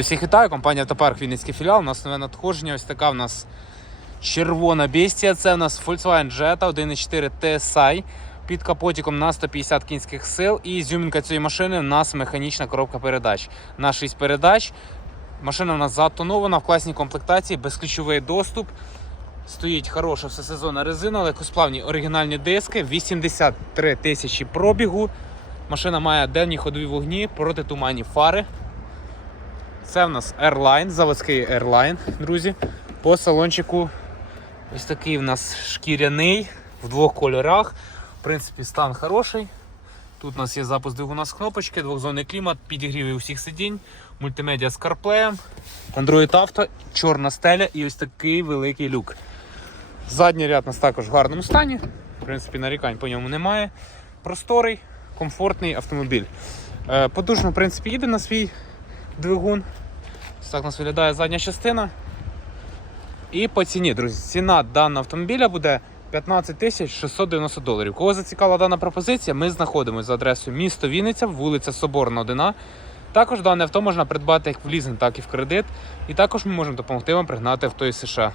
Всіх вітаю, компанія Автопарк Вінницький філіал. У нас нове надходження. Ось така в нас червона бестія. Це в нас Volkswagen Jetta 1.4 TSI під капотиком на 150 кінських сил. І зюмінка цієї машини у нас механічна коробка передач. На 6 передач. Машина у нас затонована в класній комплектації, безключовий доступ. Стоїть хороша всесезонна резина, легкосплавні оригінальні диски, 83 тисячі пробігу. Машина має денні ходові вогні, протитуманні фари. Це в нас Airline, заводський Airline, друзі. По салончику ось такий в нас шкіряний в двох кольорах. В принципі, стан хороший. Тут у нас є запуск двигуна з кнопочки, двохзонний клімат, підігріви усіх сидінь, мультимедіа з CarPlay, Android Auto, чорна стеля і ось такий великий люк. Задній ряд у нас також в гарному стані. В принципі, нарікань по ньому немає. Просторий, комфортний автомобіль. Е, Потужно, в принципі, їде на свій двигун. Ось так у нас виглядає задня частина. І по ціні, друзі, ціна даного автомобіля буде 15 тисяч 690 доларів. Кого зацікавила дана пропозиція, ми знаходимося за адресою місто Вінниця, вулиця Соборна 1. Також дане авто можна придбати як в лізинг, так і в кредит. І також ми можемо допомогти вам пригнати авто із США.